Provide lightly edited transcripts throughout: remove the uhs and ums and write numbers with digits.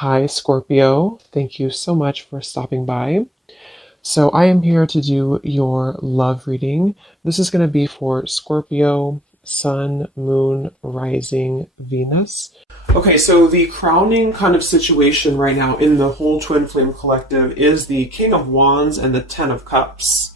Hi, Scorpio. Thank you so much for stopping by. So, I am here to do your love reading. This is going to be for Scorpio, Sun, Moon, Rising, Venus. Okay, so the crowning kind of situation right now in the whole Twin Flame Collective is the King of Wands and the Ten of Cups.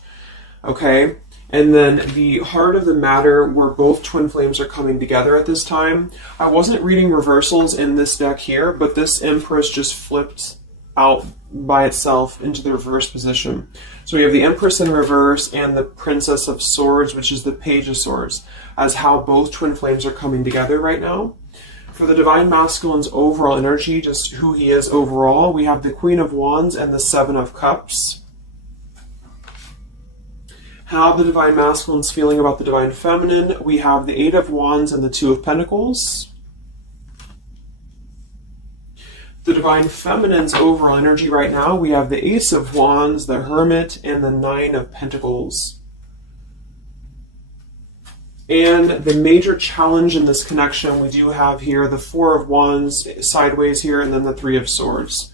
Okay? And then the heart of the matter where both twin flames are coming together at this time. I wasn't reading reversals in this deck here, but this Empress just flipped out by itself into the reverse position. So we have the Empress in reverse and the Princess of Swords, which is the Page of Swords, as how both twin flames are coming together right now. For the Divine Masculine's overall energy, just who he is overall, we have the Queen of Wands and the Seven of Cups. How the Divine Masculine's feeling about the Divine Feminine, we have the Eight of Wands and the Two of Pentacles. The Divine Feminine's overall energy right now, we have the Ace of Wands, the Hermit, and the Nine of Pentacles. And the major challenge in this connection, we do have here the Four of Wands sideways here, and then the Three of Swords.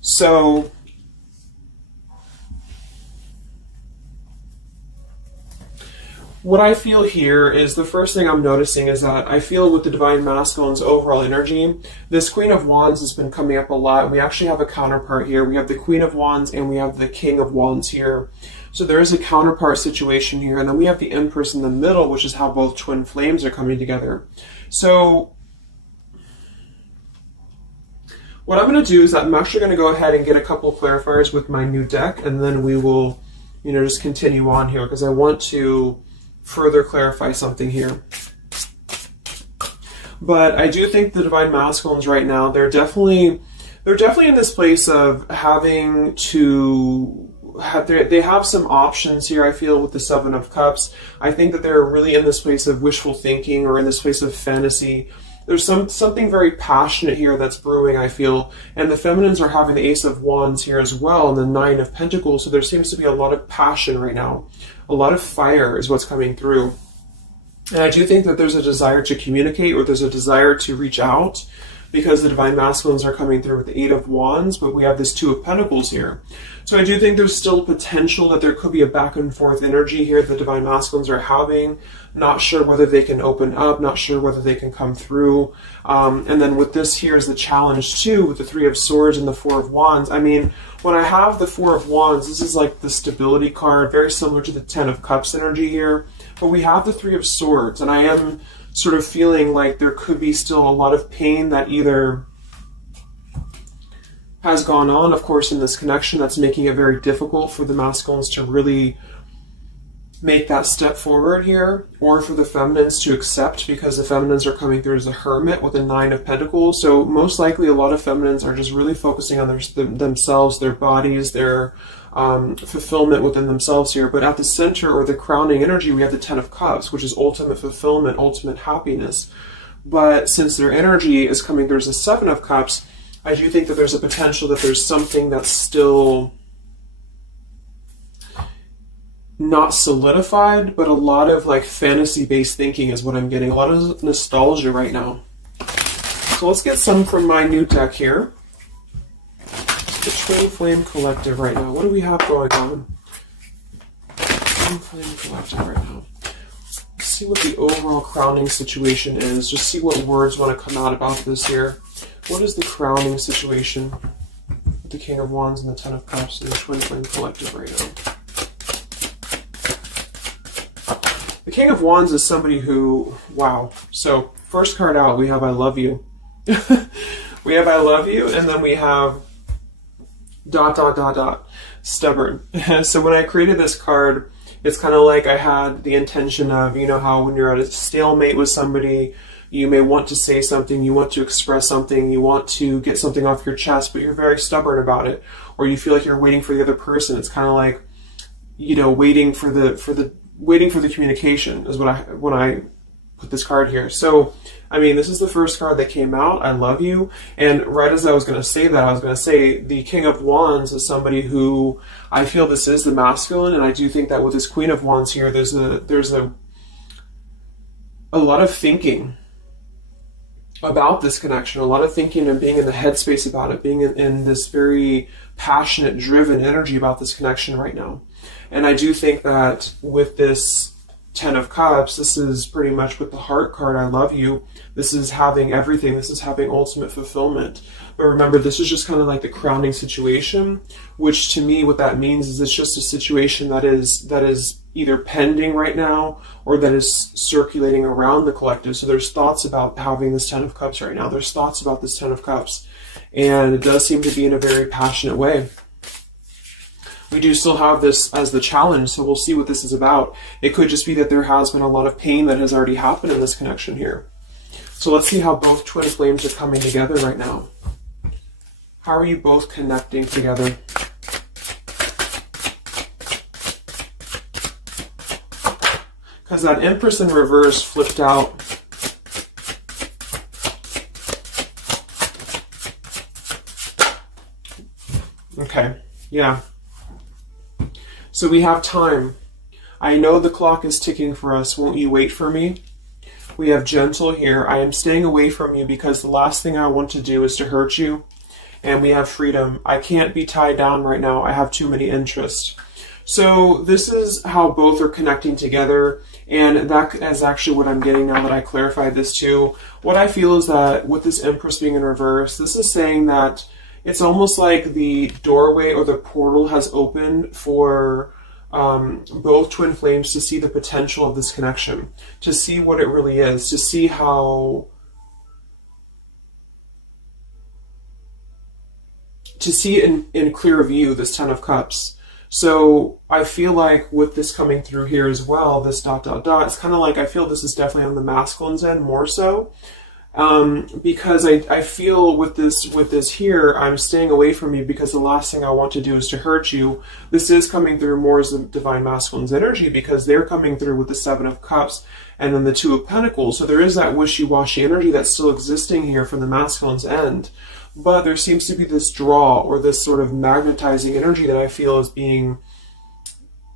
So what I feel here is the first thing I'm noticing is that I feel with the Divine Masculine's overall energy, this Queen of Wands has been coming up a lot. We actually have a counterpart here. We have the Queen of Wands and we have the King of Wands here. So there is a counterpart situation here. And then we have the Empress in the middle, which is how both twin flames are coming together. So what I'm going to do is that I'm actually going to go ahead and get a couple of clarifiers with my new deck. And then we will, just continue on here because I want to further clarify something here. But I do think the Divine Masculines right now, they're definitely in this place of having to they have some options here, I feel, with the Seven of Cups. I think that they're really in this place of wishful thinking or in this place of fantasy. There's something very passionate here that's brewing, I feel. And the Feminines are having the Ace of Wands here as well and the Nine of Pentacles. So there seems to be a lot of passion right now. A lot of fire is what's coming through. And I do think that there's a desire to communicate or there's a desire to reach out because the Divine Masculines are coming through with the Eight of Wands, but we have this Two of Pentacles here. So I do think there's still potential that there could be a back and forth energy here the Divine Masculines are having. Not sure whether they can open up, not sure whether they can come through. And then with this here is the challenge too, with the Three of Swords and the Four of Wands. I mean, when I have the Four of Wands, this is like the stability card, very similar to the Ten of Cups energy here. But we have the Three of Swords, and I am sort of feeling like there could be still a lot of pain that either has gone on, of course, in this connection that's making it very difficult for the masculines to really make that step forward here, or for the feminines to accept because the feminines are coming through as a Hermit with a Nine of Pentacles. So most likely a lot of feminines are just really focusing on themselves, their bodies, their fulfillment within themselves here. But at the center or the crowning energy, we have the Ten of Cups, which is ultimate fulfillment, ultimate happiness. But since their energy is coming through as the Seven of Cups, I do think that there's a potential that there's something that's still not solidified, but a lot of like fantasy-based thinking is what I'm getting. A lot of nostalgia right now. So let's get some from my new deck here. The Twin Flame Collective right now. What do we have going on? Twin Flame Collective right now. Let's see what the overall crowning situation is. Just see what words want to come out about this here. What is the crowning situation with the King of Wands and the Ten of Cups and the Twin Flame Collective right now? The King of Wands is somebody who, wow. So first card out, we have I love you. We have I love you, and then we have ... stubborn. So when I created this card, it's kind of like I had the intention of, how when you're at a stalemate with somebody, you may want to say something, you want to express something, you want to get something off your chest, but you're very stubborn about it, or you feel like you're waiting for the other person. It's kind of like, waiting for the communication is when I put this card here. So, I mean, this is the first card that came out, I love you. And right as I was going to say that, I was going to say the King of Wands is somebody who I feel this is the masculine. And I do think that with this Queen of Wands here, there's a lot of thinking about this connection, a lot of thinking and being in the headspace about it, being in this very passionate, driven energy about this connection right now. And I do think that with this Ten of Cups, this is pretty much with the Heart card, I love you. This is having everything. This is having ultimate fulfillment. But remember, this is just kind of like the crowning situation, which to me, what that means is it's just a situation that is either pending right now or that is circulating around the collective. So there's thoughts about having this Ten of Cups right now. There's thoughts about this Ten of Cups. And it does seem to be in a very passionate way. We do still have this as the challenge, so we'll see what this is about. It could just be that there has been a lot of pain that has already happened in this connection here. So let's see how both twin flames are coming together right now. How are you both connecting together? Because that Empress in reverse flipped out. Okay, yeah. So we have time. I know the clock is ticking for us. Won't you wait for me? We have gentle here. I am staying away from you because the last thing I want to do is to hurt you. And we have freedom. I can't be tied down right now. I have too many interests. So this is how both are connecting together. And that is actually what I'm getting now that I clarified this too. What I feel is that with this Empress being in reverse, this is saying that it's almost like the doorway or the portal has opened for both twin flames to see the potential of this connection, to see what it really is, to see how, to see in clear view this Ten of Cups. So I feel like with this coming through here as well, this ... it's kind of like I feel this is definitely on the masculine's end more so. Because I feel with this here, I'm staying away from you because the last thing I want to do is to hurt you. This is coming through more as the Divine Masculine's energy because they're coming through with the Seven of Cups and then the Two of Pentacles. So there is that wishy-washy energy that's still existing here from the masculine's end. But there seems to be this draw or this sort of magnetizing energy that I feel is being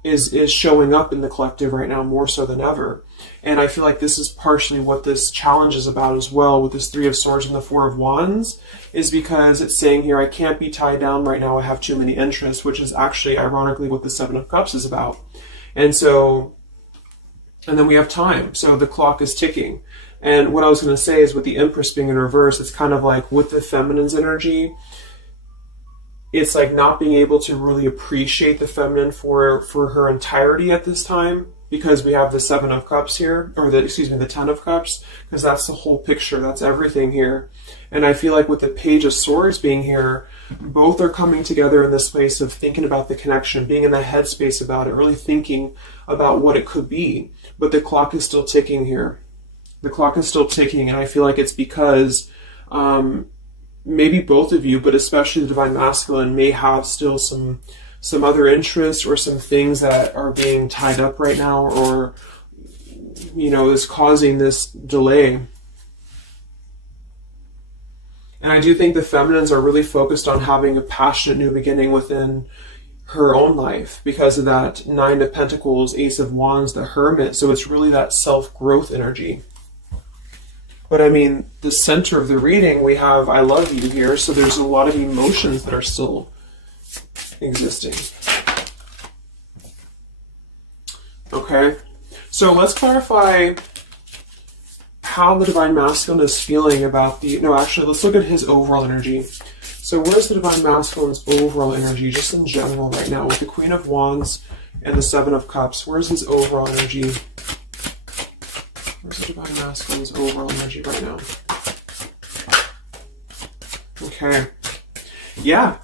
is showing up in the collective right now more so than ever. And I feel like this is partially what this challenge is about as well with this Three of Swords and the Four of Wands, is because it's saying here, I can't be tied down right now, I have too many interests, which is actually ironically what the Seven of Cups is about. And so, and then we have time. So the clock is ticking. And what I was going to say is with the Empress being in reverse, it's kind of like with the feminine's energy, it's like not being able to really appreciate the feminine for her entirety at this time, because we have the Seven of Cups here, or the Ten of Cups, because that's the whole picture, that's everything here. And I feel like with the Page of Swords being here, both are coming together in this space of thinking about the connection, being in the headspace about it, really thinking about what it could be. But the clock is still ticking here. The clock is still ticking, and I feel like it's because maybe both of you, but especially the Divine Masculine, may have still some other interests or some things that are being tied up right now, or, you know, is causing this delay. And I do think the feminines are really focused on having a passionate new beginning within her own life because of that Nine of Pentacles, Ace of Wands, the Hermit. So it's really that self-growth energy. But I mean, the center of the reading, we have I love you here, so there's a lot of emotions that are still existing. Okay, so let's clarify how the Divine Masculine is feeling about the, no, actually, let's look at his overall energy. So where's the Divine Masculine's overall energy, just in general right now, with the Queen of Wands and the Seven of Cups? Where's his overall energy? Where's the Divine Masculine's overall energy right now? Okay. Yeah.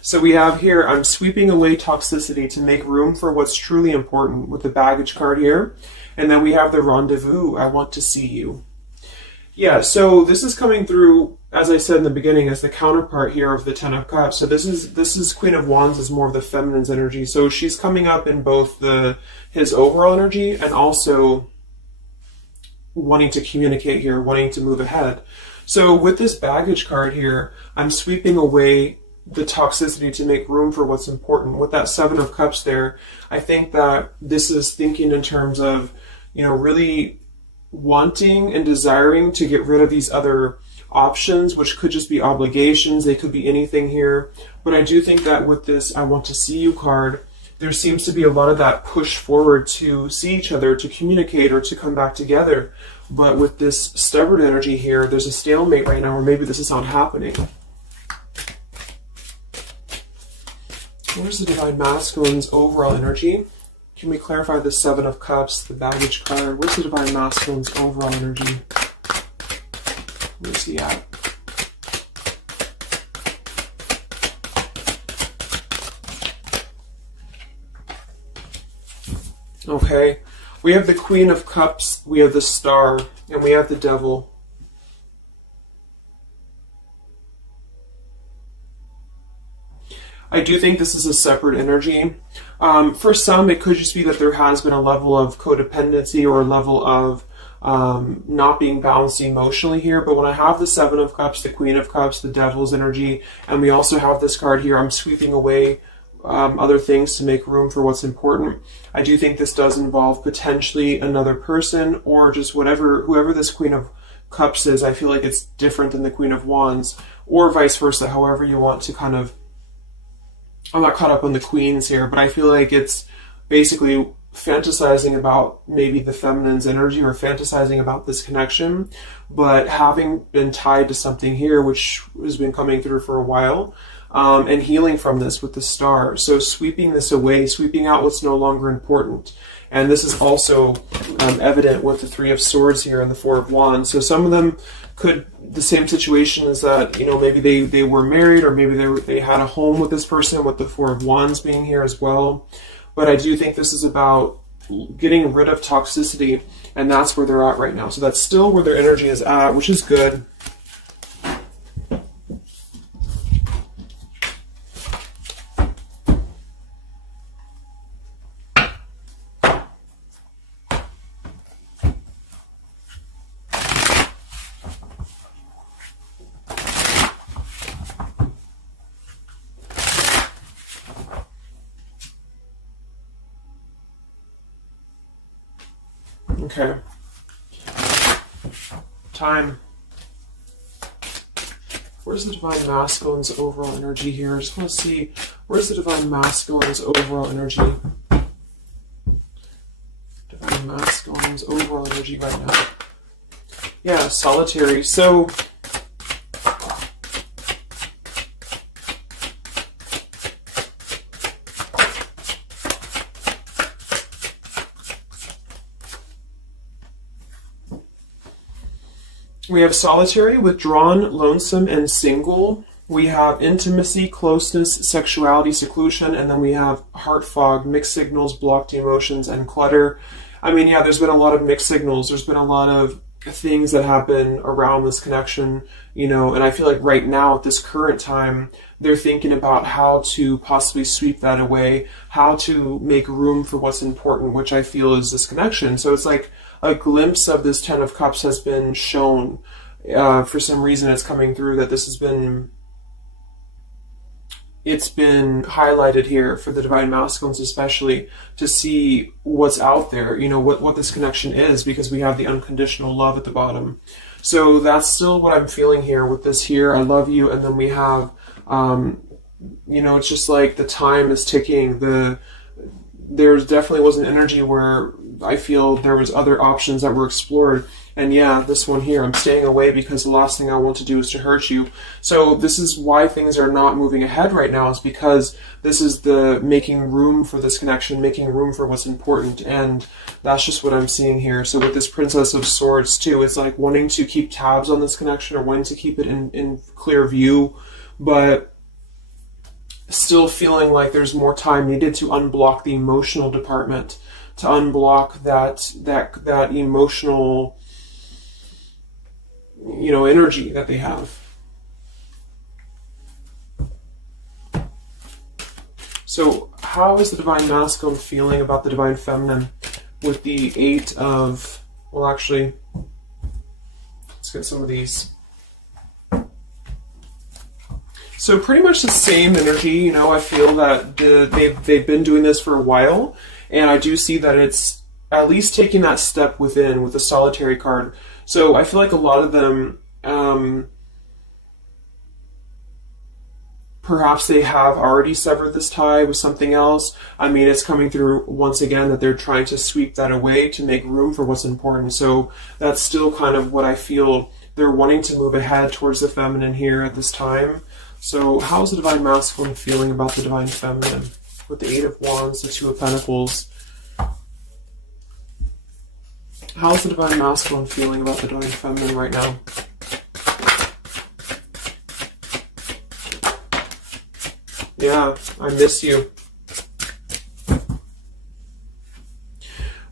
So we have here, I'm sweeping away toxicity to make room for what's truly important with the baggage card here. And then we have the rendezvous, I want to see you. Yeah, so this is coming through, as I said in the beginning, as the counterpart here of the Ten of Cups. So this is Queen of Wands is more of the feminine's energy. So she's coming up in both his overall energy and also wanting to communicate here, wanting to move ahead. So with this baggage card here, I'm sweeping away the toxicity to make room for what's important. With that Seven of Cups there, I think that this is thinking in terms of, you know, really wanting and desiring to get rid of these other options, which could just be obligations. They could be anything here. But I do think that with this I want to see you card, there seems to be a lot of that push forward to see each other, to communicate, or to come back together. But with this stubborn energy here, there's a stalemate right now, or maybe this is not happening. Where's the Divine Masculine's overall energy? Can we clarify the Seven of Cups, the baggage card? Where's the Divine Masculine's overall energy? Where's he at? Okay, we have the Queen of Cups, we have the Star, and we have the Devil. I do think this is a separate energy. For some, it could just be that there has been a level of codependency or a level of not being balanced emotionally here. But when I have the Seven of Cups, the Queen of Cups, the Devil's energy, and we also have this card here, I'm sweeping away other things to make room for what's important. I do think this does involve potentially another person, or just whoever this Queen of Cups is. I feel like it's different than the Queen of Wands, or vice versa, however you want to kind of... I'm not caught up on the queens here, but I feel like it's basically fantasizing about maybe the feminine's energy, or fantasizing about this connection, but having been tied to something here, which has been coming through for a while, and healing from this with the Star. So sweeping this away, sweeping out what's no longer important. And this is also evident with the Three of Swords here and the Four of Wands. So some of them could, the same situation is that, you know, maybe they were married, or maybe they had a home with this person, with the Four of Wands being here as well. But I do think this is about getting rid of toxicity, and that's where they're at right now. So that's still where their energy is at, which is good. Okay. Time. Where's the Divine Masculine's overall energy here? I just want to see, where's the Divine Masculine's overall energy? Divine Masculine's overall energy right now. Yeah, solitary. So... we have solitary, withdrawn, lonesome, and single. We have intimacy, closeness, sexuality, seclusion, and then we have heart fog, mixed signals, blocked emotions, and clutter. I mean, yeah, there's been a lot of mixed signals. There's been a lot of things that happen around this connection, you know, and I feel like right now at this current time, they're thinking about how to possibly sweep that away, how to make room for what's important, which I feel is this connection. So it's like a glimpse of this Ten of Cups has been shown. For some reason it's coming through that this has been, it's been highlighted here for the Divine Masculines especially, to see what's out there, you know, what this connection is, because we have the unconditional love at the bottom. So that's still what I'm feeling here with this here, I love you, and then we have, you know, it's just like the time is ticking. There definitely was an energy where I feel there was other options that were explored. And yeah, this one here, I'm staying away because the last thing I want to do is to hurt you. So this is why things are not moving ahead right now, is because this is the making room for this connection, making room for what's important. And that's just what I'm seeing here. So with this Princess of Swords too, it's like wanting to keep tabs on this connection, or wanting to keep it in clear view, but still feeling like there's more time needed to unblock the emotional department, to unblock that emotional, you know, energy that they have. So how is the Divine Masculine feeling about the Divine Feminine with the Eight of, well, actually, let's get some of these. So pretty much the same energy, you know. I feel that they've been doing this for a while, and I do see that it's at least taking that step within with the solitary card. So I feel like a lot of them, perhaps they have already severed this tie with something else. I mean, it's coming through once again that they're trying to sweep that away to make room for what's important. So that's still kind of what I feel. They're wanting to move ahead towards the feminine here at this time. So how's the Divine Masculine feeling about the Divine Feminine? With the Eight of Wands, the Two of Pentacles. How's the Divine Masculine feeling about the Divine Feminine right now? Yeah, I miss you.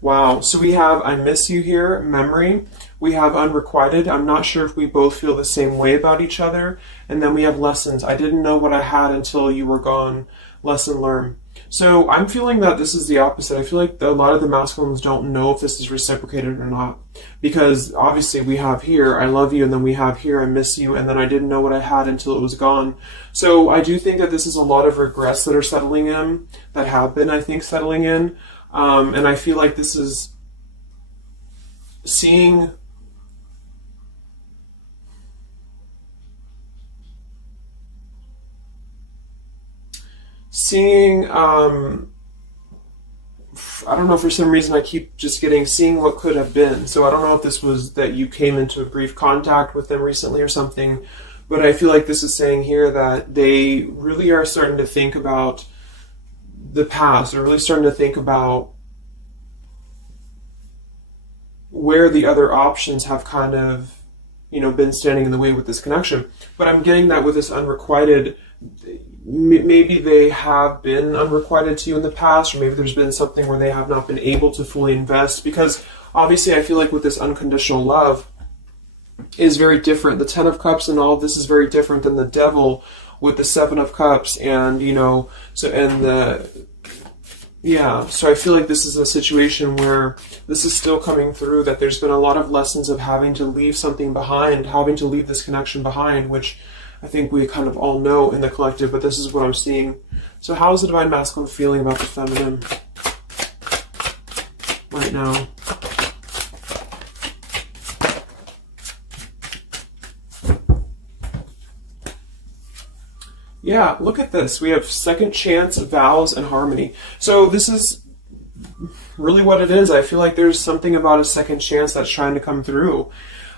Wow, so we have I miss you here, memory. We have unrequited. I'm not sure if we both feel the same way about each other. And then we have lessons. I didn't know what I had until you were gone. Lesson learned. So I'm feeling that this is the opposite. I feel like a lot of the masculines don't know if this is reciprocated or not. Because obviously we have here, I love you, and then we have here, I miss you, and then I didn't know what I had until it was gone. So I do think that this is a lot of regrets that are settling in, that have been, I think, settling in. And I feel like this is seeing I don't know, for some reason I keep just seeing what could have been. So I don't know if this was that you came into a brief contact with them recently or something, but I feel like this is saying here that they really are starting to think about the past. They're really starting to think about where the other options have kind of, been standing in the way with this connection. But I'm getting that with this unrequited, maybe they have been unrequited to you in the past, or maybe there's been something where they have not been able to fully invest, because obviously I feel like with this unconditional love is very different. The Ten of Cups and all of this is very different than the Devil with the Seven of Cups, and so I feel like this is a situation where this is still coming through, that there's been a lot of lessons of having to leave something behind, having to leave this connection behind, which I think we kind of all know in the collective, but this is what I'm seeing. So how is the Divine Masculine feeling about the feminine right now? Yeah, look at this. We have second chance, vows, and harmony. So this is really what it is. I feel like there's something about a second chance that's trying to come through.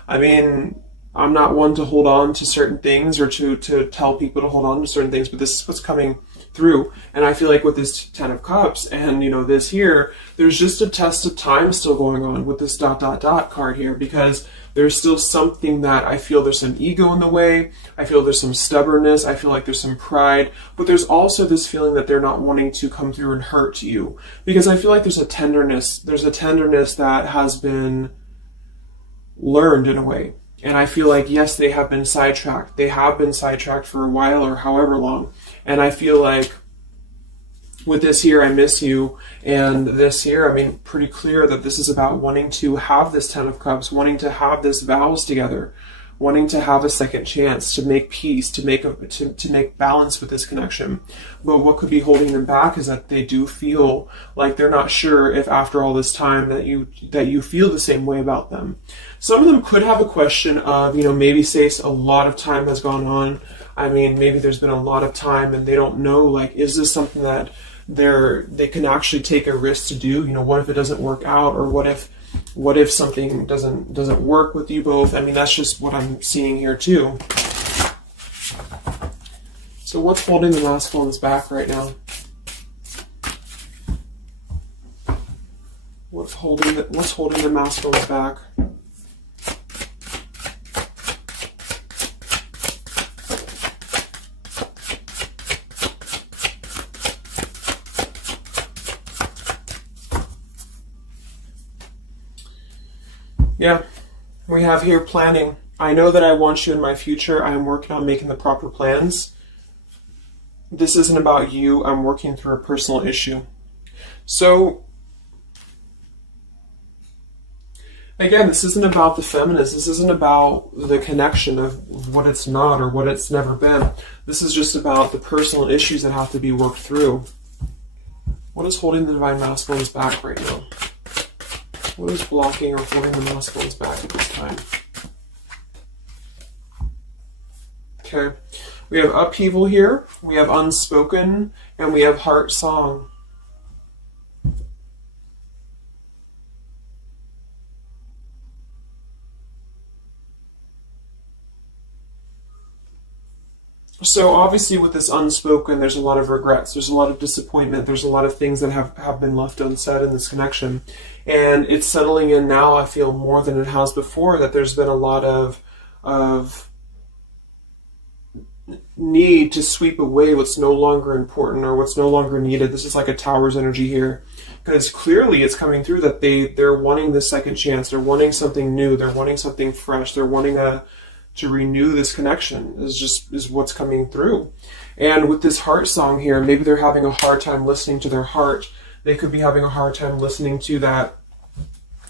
I mean, I'm not one to hold on to certain things or to tell people to hold on to certain things, but this is what's coming through. And I feel like with this Ten of Cups and, this here, there's just a test of time still going on with this ... card here, because there's still something that I feel there's some ego in the way. I feel there's some stubbornness. I feel like there's some pride, but there's also this feeling that they're not wanting to come through and hurt you, because I feel like there's a tenderness that has been learned in a way. And I feel like, yes, they have been sidetracked. They have been sidetracked for a while or however long. And I feel like with this here, I miss you, and this here, I mean, pretty clear that this is about wanting to have this Ten of Cups, wanting to have this vows together, wanting to have a second chance to make peace, to make balance with this connection. But what could be holding them back is that they do feel like they're not sure if after all this time that you feel the same way about them. Some of them could have a question of, maybe say a lot of time has gone on. I mean, maybe there's been a lot of time and they don't know, like, is this something that they can actually take a risk to do? What if it doesn't work out, or what if something doesn't work with you both? I mean, that's just what I'm seeing here too. So what's holding the masculines back right now? What's holding the masculines back? Yeah, we have here planning. I know that I want you in my future. I am working on making the proper plans. This isn't about you. I'm working through a personal issue. So, again, this isn't about the feminist. This isn't about the connection of what it's not or what it's never been. This is just about the personal issues that have to be worked through. What is holding the Divine Masculines back right now? What is blocking or holding the masculines back at this time? Okay. We have upheaval here, we have unspoken, and we have heart song. So obviously with this unspoken, there's a lot of regrets, there's a lot of disappointment, there's a lot of things that have been left unsaid in this connection. And it's settling in now, I feel, more than it has before, that there's been a lot of need to sweep away what's no longer important or what's no longer needed. This is like a tower's energy here. Because clearly it's coming through that they're wanting the second chance, they're wanting something new, they're wanting something fresh, they're wanting to renew this connection is what's coming through. And with this heart song here, maybe they're having a hard time listening to their heart. They could be having a hard time listening to that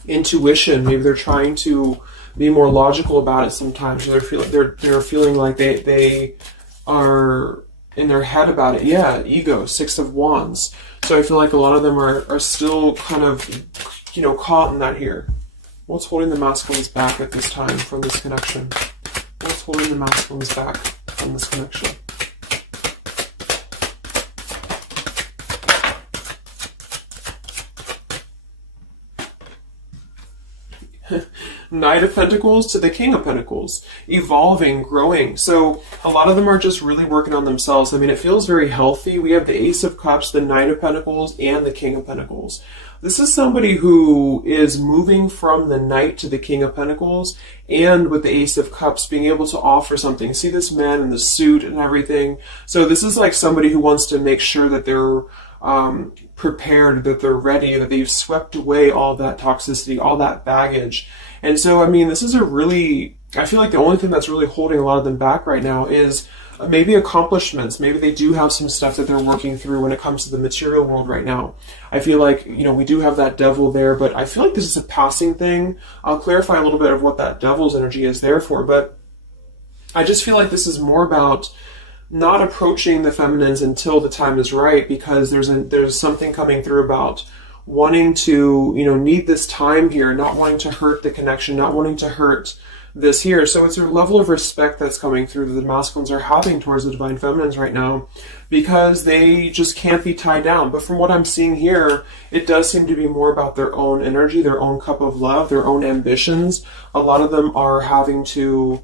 intuition. Maybe they're trying to be more logical about it sometimes. They're feeling like they are in their head about it. Yeah, ego, 6 of Wands. So I feel like a lot of them are still kind of, caught in that here. What's holding the masculines back at this time from this connection? What's holding the masculines back from this connection? Knight of Pentacles to the King of Pentacles. Evolving, growing. So a lot of them are just really working on themselves. I mean, it feels very healthy. We have the Ace of Cups, the Knight of Pentacles, and the King of Pentacles. This is somebody who is moving from the Knight to the King of Pentacles, and with the Ace of Cups being able to offer something. See this man in the suit and everything. So this is like somebody who wants to make sure that they're prepared, that they're ready, that they've swept away all that toxicity, all that baggage. And so, I mean, this is I feel like the only thing that's really holding a lot of them back right now is maybe accomplishments. Maybe they do have some stuff that they're working through when it comes to the material world right now. I feel like, we do have that devil there, but I feel like this is a passing thing. I'll clarify a little bit of what that devil's energy is there for, but I just feel like this is more about not approaching the feminines until the time is right, because there's something coming through about wanting to, need this time here, not wanting to hurt the connection, not wanting to hurt this here. So it's a level of respect that's coming through that the masculines are having towards the divine feminines right now, because they just can't be tied down. But from what I'm seeing here, it does seem to be more about their own energy, their own cup of love, their own ambitions. A lot of them are having to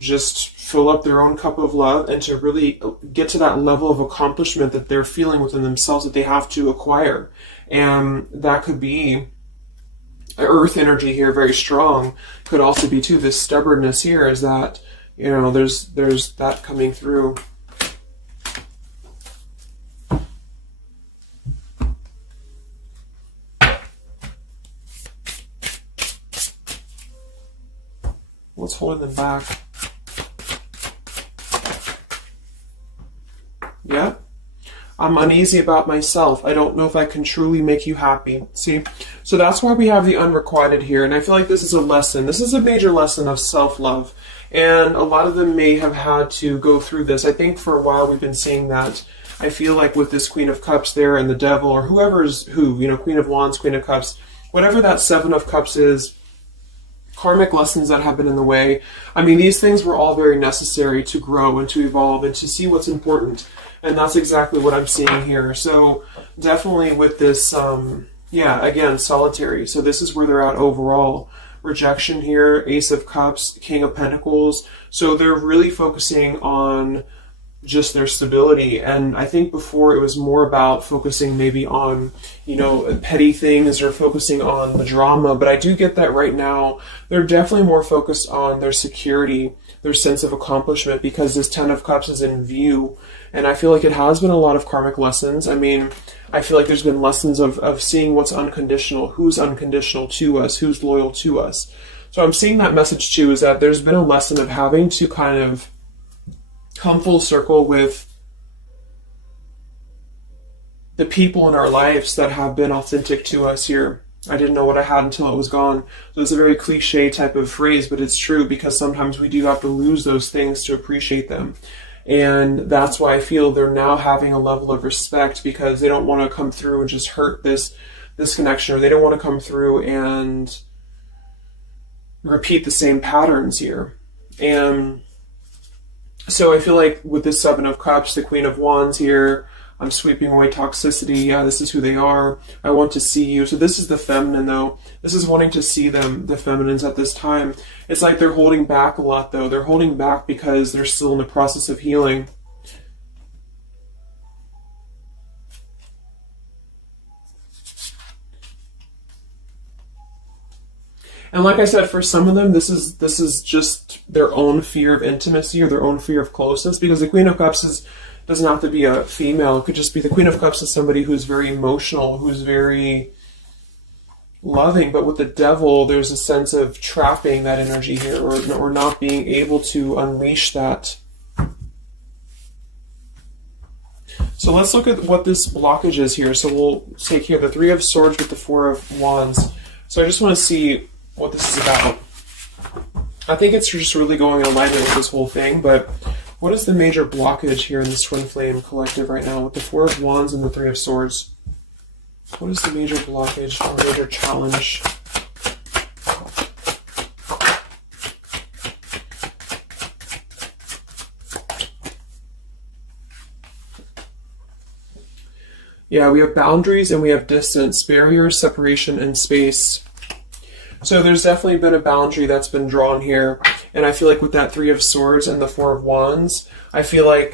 just fill up their own cup of love and to really get to that level of accomplishment that they're feeling within themselves that they have to acquire. And that could be earth energy here, very strong. Could also be too this stubbornness here, is that there's that coming through. What's holding them back? Yeah. I'm uneasy about myself. I don't know if I can truly make you happy. See? So that's why we have the unrequited here. And I feel like this is a lesson. This is a major lesson of self-love. And a lot of them may have had to go through this. I think for a while we've been seeing that. I feel like with this Queen of Cups there and the Devil, or whoever's who, Queen of Wands, Queen of Cups, whatever that Seven of Cups is, karmic lessons that have been in the way. I mean, these things were all very necessary to grow and to evolve and to see what's important. And that's exactly what I'm seeing here. So definitely with this, again, solitary. So this is where they're at overall. Rejection here, Ace of Cups, King of Pentacles. So they're really focusing on just their stability. And I think before it was more about focusing maybe on, petty things or focusing on the drama. But I do get that right now they're definitely more focused on their security, their sense of accomplishment, because this Ten of Cups is in view. And I feel like it has been a lot of karmic lessons. I mean, I feel like there's been lessons of seeing what's unconditional, who's unconditional to us, who's loyal to us. So I'm seeing that message too, is that there's been a lesson of having to kind of come full circle with the people in our lives that have been authentic to us here. I didn't know what I had until it was gone. So it's a very cliche type of phrase, but it's true, because sometimes we do have to lose those things to appreciate them. And that's why I feel they're now having a level of respect, because they don't want to come through and just hurt this this connection, or they don't want to come through and repeat the same patterns here. And so I feel like with this Seven of Cups, the Queen of Wands here, I'm sweeping away toxicity. Yeah, this is who they are. I want to see you. So this is the feminine, though. This is wanting to see them, the feminines at this time. It's like they're holding back a lot, though. They're holding back because they're still in the process of healing. And like I said, for some of them, this is just their own fear of intimacy or their own fear of closeness, because the Queen of Cups doesn't have to be a female. It could just be the Queen of Cups is somebody who's very emotional, who's very loving. But with the Devil, there's a sense of trapping that energy here, or not being able to unleash that. So let's look at what this blockage is here. So we'll take here the Three of Swords with the Four of Wands. So I just want to see what this is about. I think it's just really going in alignment with this whole thing, but what is the major blockage here in this Twin Flame collective right now with the Four of Wands and the Three of Swords? What is the major blockage or major challenge? Yeah, we have boundaries and we have distance, barriers, separation, and space. So there's definitely been a boundary that's been drawn here. And I feel like with that Three of Swords and the Four of Wands, I feel like,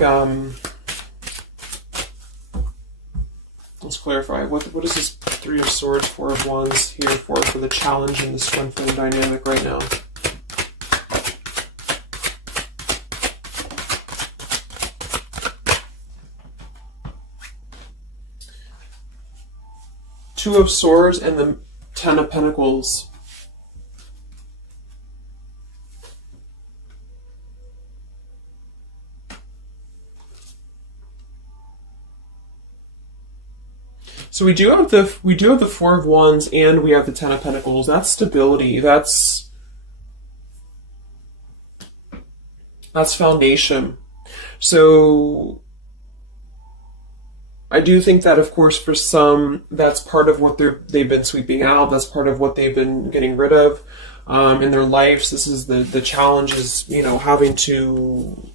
let's clarify, what is this Three of Swords, Four of Wands here for the challenge in this Twin Flame dynamic right now? Two of Swords and the Ten of Pentacles. So we do have the Four of Wands and we have the Ten of Pentacles. That's stability. That's foundation. So I do think that, of course, for some, that's part of what they've been sweeping out. That's part of what they've been getting rid of in their lives. This is the challenge is, having to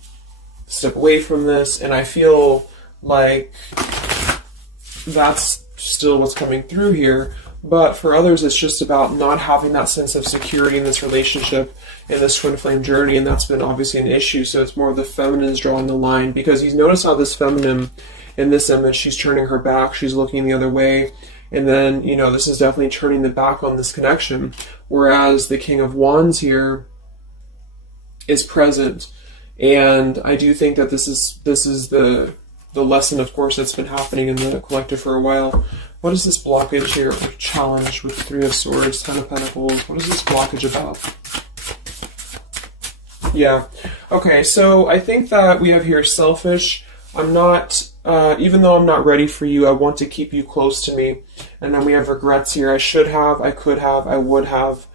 step away from this. And I feel like that's still what's coming through here. But for others, it's just about not having that sense of security in this relationship, in this Twin Flame journey, and that's been obviously an issue. So it's more of the feminines drawing the line, because you notice how this feminine in this image, she's turning her back, she's looking the other way, and then, this is definitely turning the back on this connection, whereas the King of Wands here is present. And I do think that this is the lesson, of course, that's been happening in the collective for a while. What is this blockage here, or challenge with the Three of Swords, Ten of Pentacles? What is this blockage about? Yeah. Okay, so I think that we have here selfish. I'm not, even though I'm not ready for you, I want to keep you close to me. And then we have regrets here. I should have, I could have, I would have.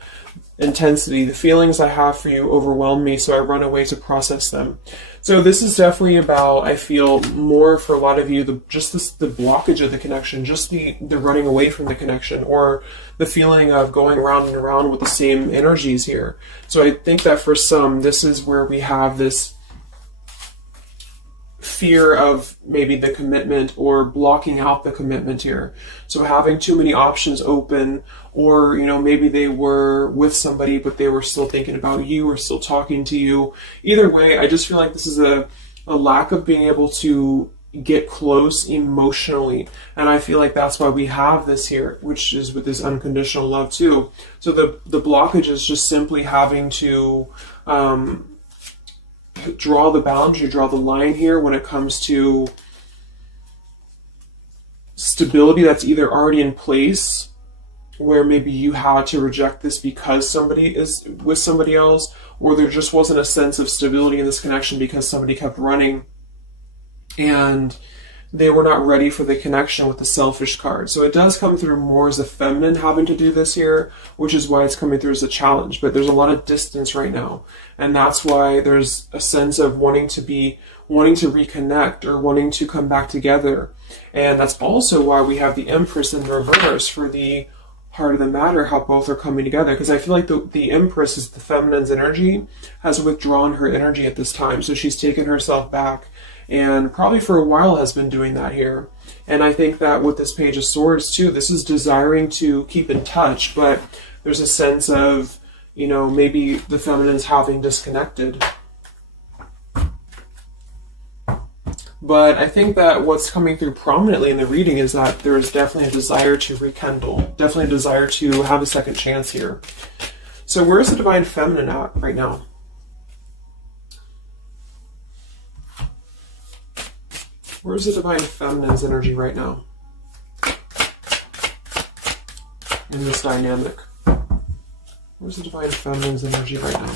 Intensity. The feelings I have for you overwhelm me, so I run away to process them. So this is definitely about, I feel, more for a lot of you, the blockage of the connection, just the running away from the connection, or the feeling of going around and around with the same energies here. So I think that for some, this is where we have this fear of maybe the commitment, or blocking out the commitment here. So having too many options open, or maybe they were with somebody but they were still thinking about you or still talking to you. Either way, I just feel like this is a lack of being able to get close emotionally, and I feel like that's why we have this here, which is with this unconditional love too. So the blockage is just simply having to draw the boundary, draw the line here when it comes to stability that's either already in place, where maybe you had to reject this because somebody is with somebody else, or there just wasn't a sense of stability in this connection because somebody kept running. And they were not ready for the connection with the selfish card. So it does come through more as a feminine having to do this here, which is why it's coming through as a challenge. But there's a lot of distance right now. And that's why there's a sense of wanting to reconnect or wanting to come back together. And that's also why we have the Empress in reverse for the heart of the matter, how both are coming together. Because I feel like the Empress is the feminine's energy, has withdrawn her energy at this time. So she's taken herself back, and probably for a while has been doing that here. And I think that with this Page of Swords too, this is desiring to keep in touch, but there's a sense of, you know, maybe the feminine's having disconnected. But I think that what's coming through prominently in the reading is that there is definitely a desire to rekindle, definitely a desire to have a second chance here. So where is the Divine Feminine at right now? Where's the Divine Feminine's energy right now in this dynamic? Where's the Divine Feminine's energy right now?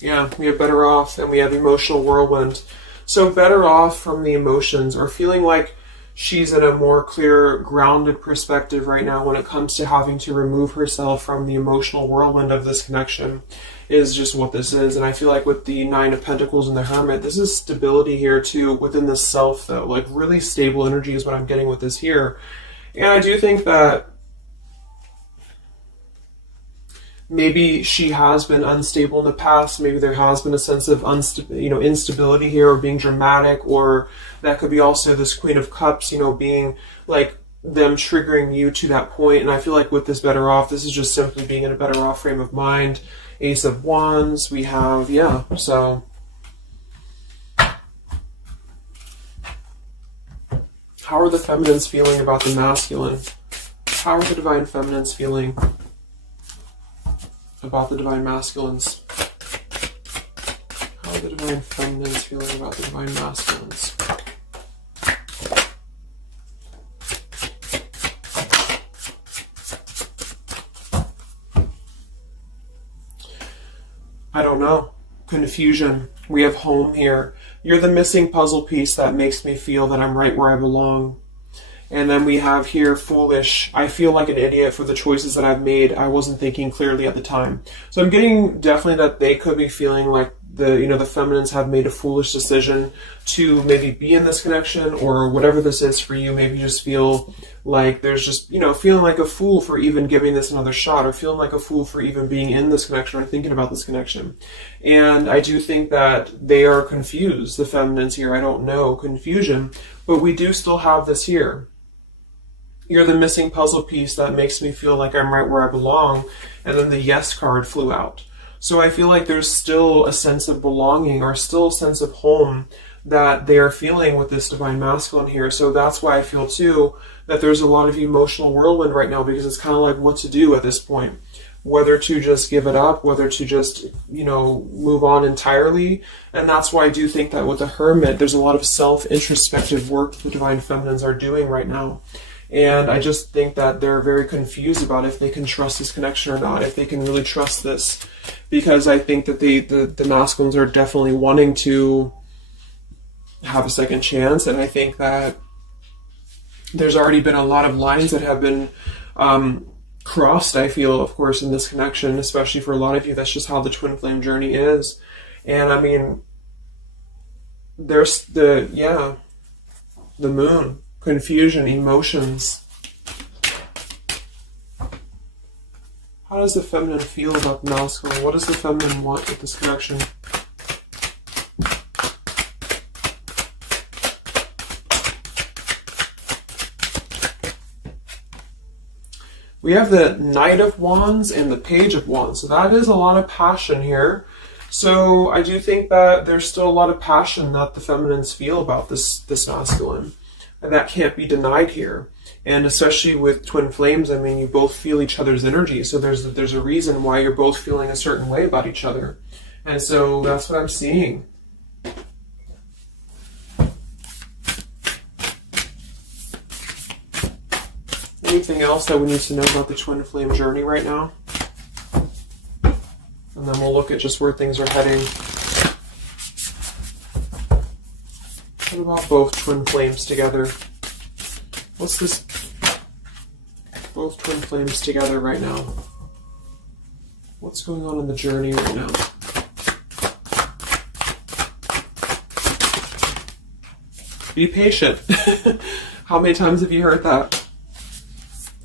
Yeah, we have Better Off and we have Emotional Whirlwind. So better off from the emotions, or feeling like she's in a more clear, grounded perspective right now when it comes to having to remove herself from the emotional whirlwind of this connection, is just what this is. And I feel like with the Nine of Pentacles and the Hermit, this is stability here too within the self, though. Like really stable energy is what I'm getting with this here. And I do think that maybe she has been unstable in the past. Maybe there has been a sense of instability here, or being dramatic, or that could be also this Queen of Cups, being like them triggering you to that point. And I feel like with this Better Off, this is just simply being in a better off frame of mind. Ace of Wands, we have, so how are the feminines feeling about the masculine? How are the Divine Feminines feeling about the Divine Masculines? How are the Divine Feminines feeling about the Divine Masculines? I don't know. Confusion. We have Home here. You're the missing puzzle piece that makes me feel that I'm right where I belong. And then we have here Foolish. I feel like an idiot for the choices that I've made. I wasn't thinking clearly at the time. So I'm getting definitely that they could be feeling like the feminines have made a foolish decision to maybe be in this connection, or whatever this is for you. Maybe just feel like there's just, feeling like a fool for even giving this another shot, or feeling like a fool for even being in this connection or thinking about this connection. And I do think that they are confused, the feminines here. I don't know, confusion, but we do still have this here. You're the missing puzzle piece that makes me feel like I'm right where I belong. And then the Yes card flew out. So I feel like there's still a sense of belonging, or still a sense of home that they are feeling with this Divine Masculine here. So that's why I feel too that there's a lot of emotional whirlwind right now, because it's kind of like what to do at this point. Whether to just give it up, whether to just, move on entirely. And that's why I do think that with the Hermit, there's a lot of self-introspective work the Divine Feminines are doing right now. And I just think that they're very confused about if they can trust this connection or not, if they can really trust this. Because I think that the masculines are definitely wanting to have a second chance. And I think that there's already been a lot of lines that have been crossed, I feel, of course, in this connection, especially for a lot of you. That's just how the twin flame journey is. And I mean, there's the Moon. Confusion, emotions. How does the feminine feel about the masculine? What does the feminine want with this connection? We have the Knight of Wands and the Page of Wands. So that is a lot of passion here. So I do think that there's still a lot of passion that the feminines feel about this masculine. And that can't be denied here. And especially with twin flames, I mean, you both feel each other's energy. So there's a reason why you're both feeling a certain way about each other. And so that's what I'm seeing. Anything else that we need to know about the twin flame journey right now? And then we'll look at just where things are heading. What about both twin flames together? What's this? Both twin flames together right now. What's going on in the journey right now? Be patient. How many times have you heard that?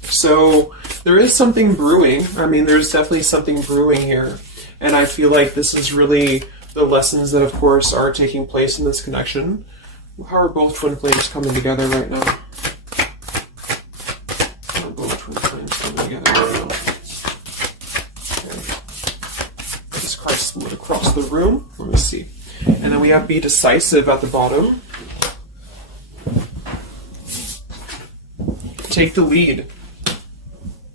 So there is something brewing. I mean, there's definitely something brewing here. And I feel like this is really the lessons that, of course, are taking place in this connection. How are both twin flames coming together right now? How are both twin flames coming together right now? Okay. This card split across the room. Let me see. And then we have Be Decisive at the bottom. Take the lead.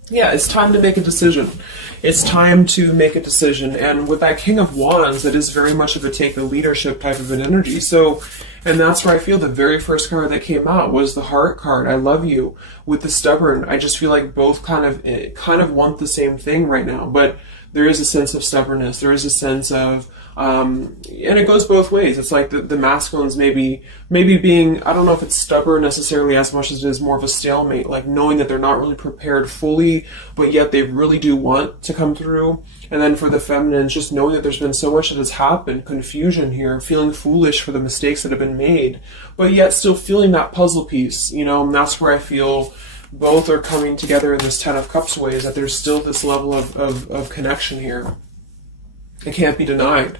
Yeah, it's time to make a decision. It's time to make a decision. And with that King of Wands, that is very much of a take the leadership type of an energy. So, and that's where I feel the very first card that came out was the Heart card. I love you. With the Stubborn, I just feel like both kind of want the same thing right now. But there is a sense of stubbornness. There is a sense of, and it goes both ways. It's like the masculines maybe being, I don't know if it's stubborn necessarily as much as it is more of a stalemate, like knowing that they're not really prepared fully, but yet they really do want to come through. And then for the feminines, just knowing that there's been so much that has happened, confusion here, feeling foolish for the mistakes that have been made, but yet still feeling that puzzle piece, you know, and that's where I feel both are coming together in this Ten of Cups way, is that there's still this level of connection here. It can't be denied.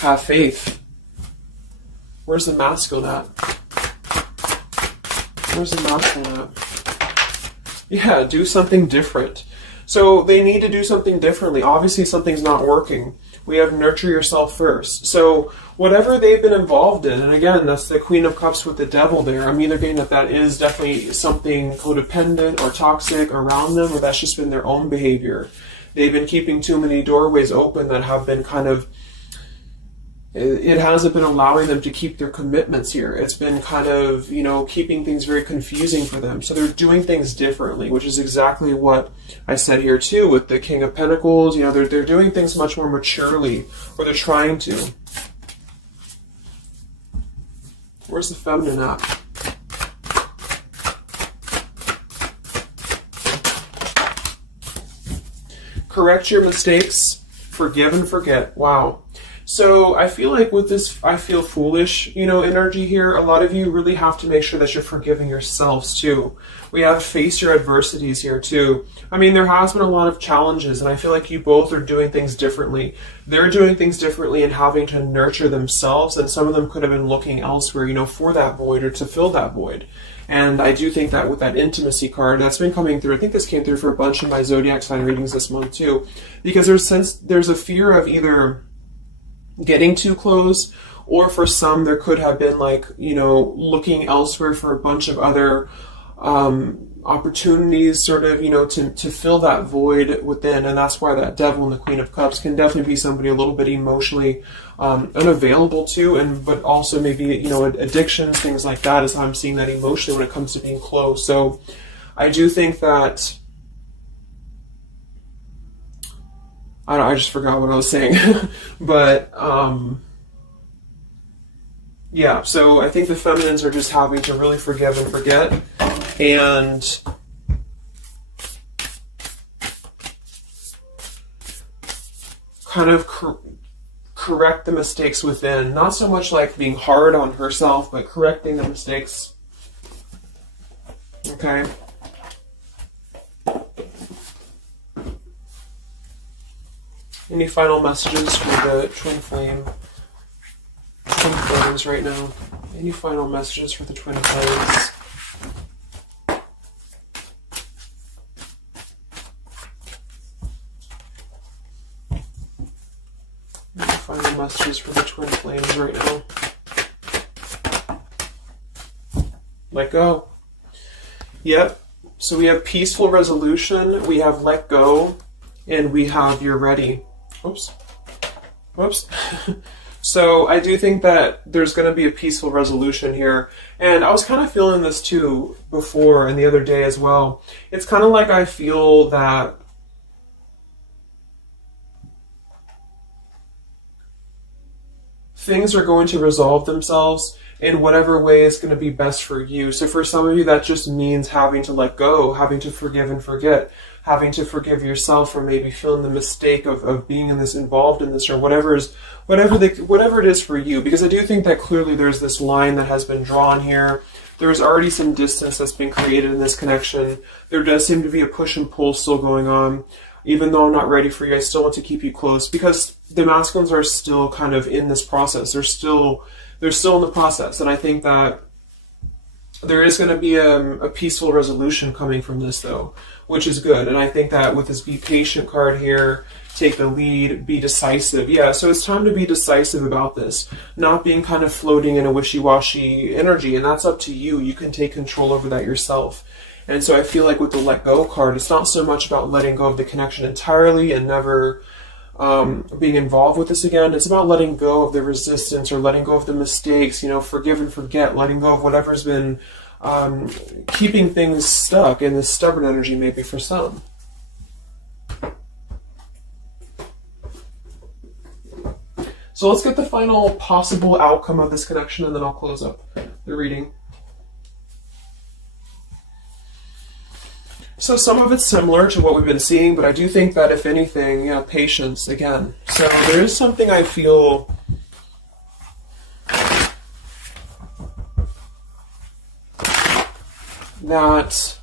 Have faith. Where's the masculine at? Where's the masculine at? Yeah, do something different. So they need to do something differently. Obviously something's not working. We have nurture yourself first. So whatever they've been involved in, and again, that's the Queen of Cups with the Devil there. I'm either getting that is definitely something codependent or toxic around them, or that's just been their own behavior. They've been keeping too many doorways open that have been kind of, it hasn't been allowing them to keep their commitments here. It's been kind of, you know, keeping things very confusing for them. So they're doing things differently, which is exactly what I said here too with the King of Pentacles. You know, they're doing things much more maturely, or they're trying to. Where's the feminine at? Correct your mistakes, forgive and forget. Wow. So I feel like with this, I feel foolish, you know, energy here. A lot of you really have to make sure that you're forgiving yourselves too. We have face your adversities here too. I mean, there has been a lot of challenges, and I feel like you both are doing things differently. They're doing things differently and having to nurture themselves, and some of them could have been looking elsewhere, you know, for that void or to fill that void. And I do think that with that intimacy card, that's been coming through. I think this came through for a bunch of my zodiac sign readings this month too, because there's a fear of either getting too close, or for some there could have been like, you know, looking elsewhere for a bunch of other opportunities, sort of, you know, to fill that void within. And that's why that Devil and the Queen of Cups can definitely be somebody a little bit emotionally unavailable to, and but also maybe, you know, addictions, things like that, is how I'm seeing that emotionally when it comes to being close. So I do think that I just forgot what I was saying. But yeah, so I think the feminines are just having to really forgive and forget, and kind of correct the mistakes within. Not so much like being hard on herself, but correcting the mistakes. Okay. Any final messages for the twin flames right now? Any final messages for the twin flames? Any final messages for the twin flames right now? Let go. Yep. So we have peaceful resolution, we have let go, and we have you're ready. Oops. Whoops. So I do think that there's going to be a peaceful resolution here. And I was kind of feeling this too before and the other day as well. It's kind of like I feel that things are going to resolve themselves in whatever way is going to be best for you. So for some of you, that just means having to let go, having to forgive and forget, having to forgive yourself for maybe feeling the mistake of being in this, involved in this, or whatever it is for you. Because I do think that clearly there's this line that has been drawn here. There's already some distance that's been created in this connection. There does seem to be a push and pull still going on. Even though I'm not ready for you, I still want to keep you close, because the masculines are still kind of in this process. They're still in the process. And I think that there is going to be a peaceful resolution coming from this, though, which is good. And I think that with this Be Patient card here, take the lead, be decisive. Yeah, so it's time to be decisive about this, not being kind of floating in a wishy-washy energy. And that's up to you. You can take control over that yourself. And so I feel like with the Let Go card, it's not so much about letting go of the connection entirely and never being involved with this again. It's about letting go of the resistance or letting go of the mistakes, forgive and forget, letting go of whatever's been keeping things stuck in this stubborn energy, maybe for some. So let's get the final possible outcome of this connection, and then I'll close up the reading. So some of it's similar to what we've been seeing, but I do think that if anything, patience again. So there is something I feel that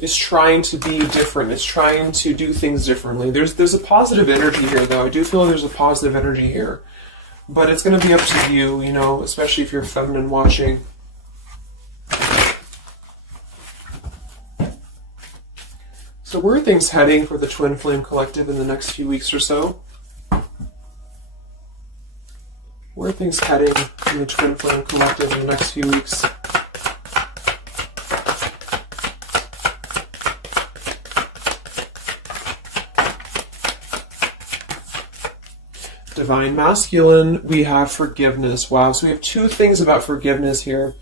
is trying to be different. It's trying to do things differently. There's a positive energy here, though. I do feel there's a positive energy here. But it's going to be up to you, especially if you're feminine watching. So where are things heading for the Twin Flame Collective in the next few weeks or so? Where are things heading in the Twin Flame Collective in the next few weeks? Divine Masculine, we have forgiveness. Wow, so we have two things about forgiveness here.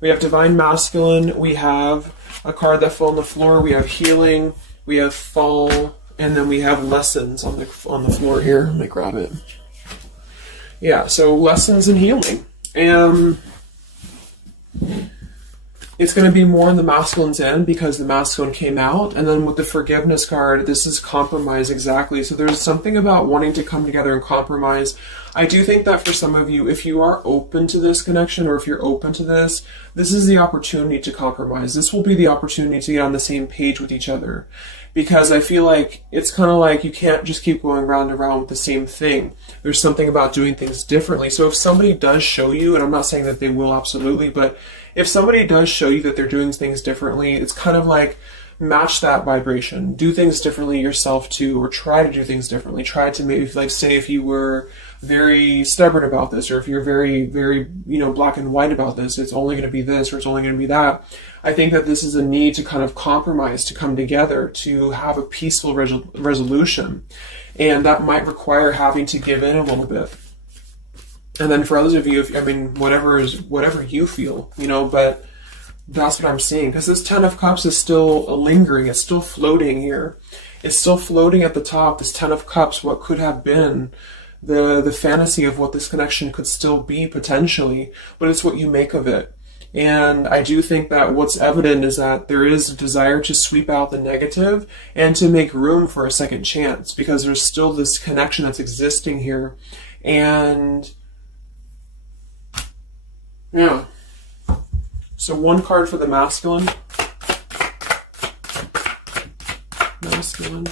We have Divine Masculine, we have a card that fell on the floor, we have healing, we have fall, and then we have lessons on the floor here. Let me grab it. Yeah, so lessons and healing. And it's going to be more on the masculine's end because the masculine came out. And then with the forgiveness card, this is compromise exactly. So there's something about wanting to come together and compromise. I do think that for some of you, if you are open to this connection, or if you're open to this, this is the opportunity to compromise. This will be the opportunity to get on the same page with each other. Because I feel like it's kind of like you can't just keep going round and round with the same thing. There's something about doing things differently. So if somebody does show you, and I'm not saying that they will absolutely, but if somebody does show you that they're doing things differently, it's kind of like match that vibration. Do things differently yourself too, or try to do things differently. Try to maybe, like, say if you were very stubborn about this, or if you're very, very, black and white about this, it's only going to be this, or it's only going to be that. I think that this is a need to kind of compromise, to come together, to have a peaceful resolution. And that might require having to give in a little bit. And then for others of you, whatever you feel, but that's what I'm seeing. Because this Ten of Cups is still lingering. It's still floating here. It's still floating at the top. This Ten of Cups, what could have been the fantasy of what this connection could still be potentially, but it's what you make of it. And I do think that what's evident is that there is a desire to sweep out the negative and to make room for a second chance, because there's still this connection that's existing here. And yeah. So one card for the masculine. Masculine.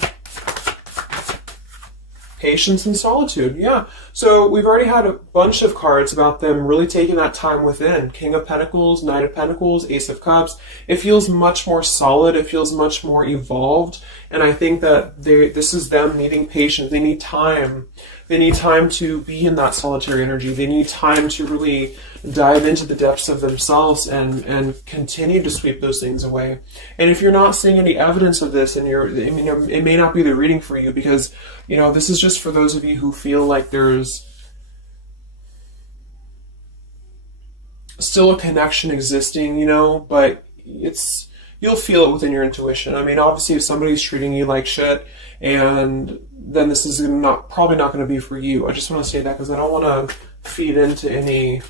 Patience and solitude. Yeah. So we've already had a bunch of cards about them really taking that time within. King of Pentacles, Knight of Pentacles, Ace of Cups. It feels much more solid. It feels much more evolved. And I think that this is them needing patience. They need time. They need time to be in that solitary energy. They need time to really dive into the depths of themselves and continue to sweep those things away. And if you're not seeing any evidence of this, and it may not be the reading for you, because, this is just for those of you who feel like there's still a connection existing, but you'll feel it within your intuition. Obviously, if somebody's treating you like shit, and then this is probably not going to be for you. I just want to say that because I don't want to feed into any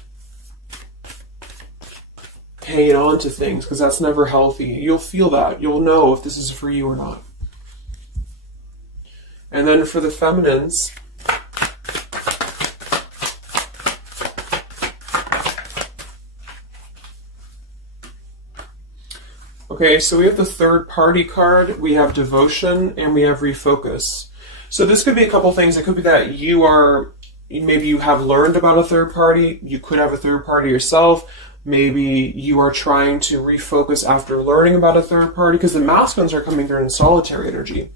hanging on to things, because that's never healthy. You'll feel that. You'll know if this is for you or not. And then for the feminines, okay, so we have the third party card, we have devotion, and we have refocus. So this could be a couple things. It could be that maybe you have learned about a third party. You could have a third party yourself. Maybe you are trying to refocus after learning about a third party, because the masculines are coming through in solitary energy.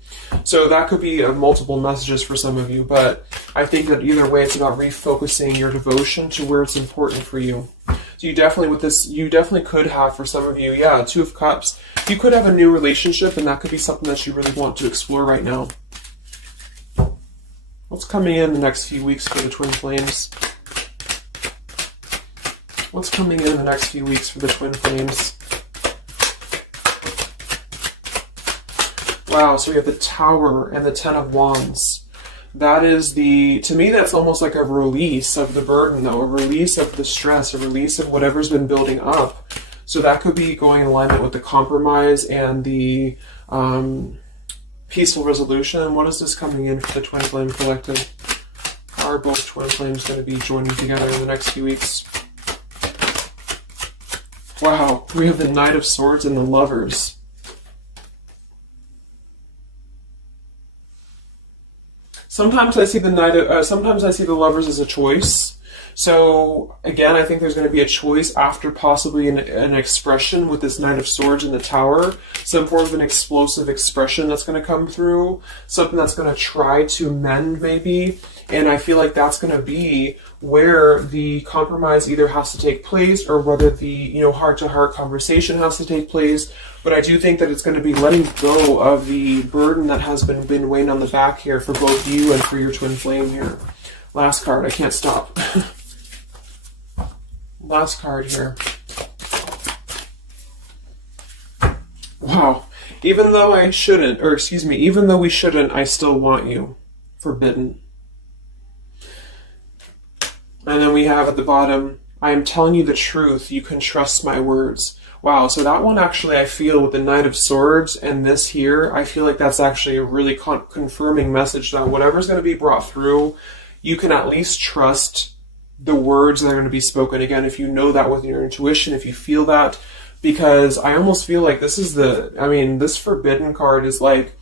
So that could be multiple messages for some of you, but I think that either way, it's about refocusing your devotion to where it's important for you. So you definitely could have, for some of you, yeah, Two of Cups. You could have a new relationship, and that could be something that you really want to explore right now. What's coming in the next few weeks for the twin flames? What's coming in the next few weeks for the twin flames? Wow, so we have the Tower and the Ten of Wands. That is to me, that's almost like a release of the burden, though, a release of the stress, a release of whatever's been building up. So that could be going in alignment with the compromise and the peaceful resolution. What is this coming in for the Twin Flame Collective? Are both Twin Flames going to be joining together in the next few weeks? Wow, we have the Knight of Swords and the Lovers. Sometimes I see the Lovers as a choice. So again, I think there's going to be a choice after possibly an expression with this Knight of Swords in the Tower. Some form of an explosive expression that's going to come through. Something that's going to try to mend maybe. And I feel like that's going to be where the compromise either has to take place, or whether the heart-to-heart conversation has to take place. But I do think that it's going to be letting go of the burden that has been weighing on the back here for both you and for your twin flame here. Last card, I can't stop. Last card here. Wow. Even though we shouldn't, I still want you. Forbidden. And then we have at the bottom, I am telling you the truth, you can trust my words. Wow, so that one actually, I feel with the Knight of Swords and this here, I feel like that's actually a really confirming message that whatever's going to be brought through, you can at least trust the words that are going to be spoken. Again, if you know that with your intuition, if you feel that, because I almost feel like this is this Forbidden card is like,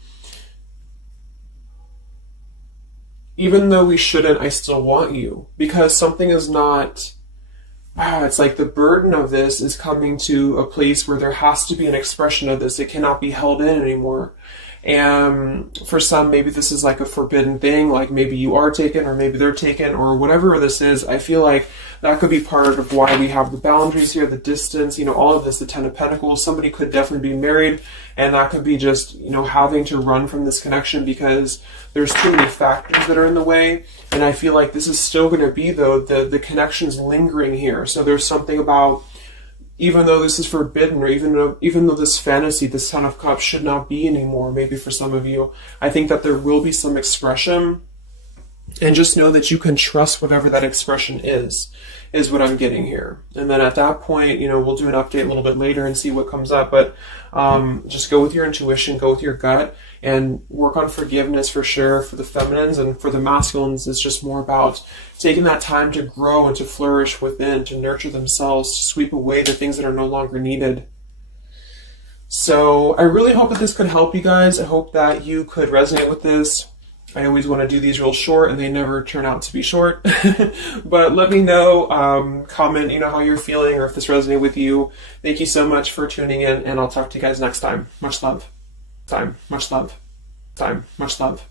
even though we shouldn't, I still want you. Because something is not, it's like the burden of this is coming to a place where there has to be an expression of this. It cannot be held in anymore. And for some, maybe this is like a forbidden thing, like maybe you are taken or maybe they're taken or whatever this is. I feel like that could be part of why we have the boundaries here, the distance, all of this, the Ten of Pentacles. Somebody could definitely be married, and that could be just, having to run from this connection because there's too many factors that are in the way. And I feel like this is still going to be, though, the connection's lingering here. So there's something about, even though this is forbidden, or even though this fantasy, this Ten of Cups should not be anymore, maybe for some of you, I think that there will be some expression. And just know that you can trust whatever that expression is what I'm getting here. And then at that point, we'll do an update a little bit later and see what comes up. But just go with your intuition, go with your gut, and work on forgiveness for sure for the feminines. And for the masculines, it's just more about taking that time to grow and to flourish within, to nurture themselves, to sweep away the things that are no longer needed. So I really hope that this could help you guys. I hope that you could resonate with this. I always want to do these real short, and they never turn out to be short. But let me know, comment, how you're feeling, or if this resonated with you. Thank you so much for tuning in, and I'll talk to you guys next time. Much love. Much love. Much love.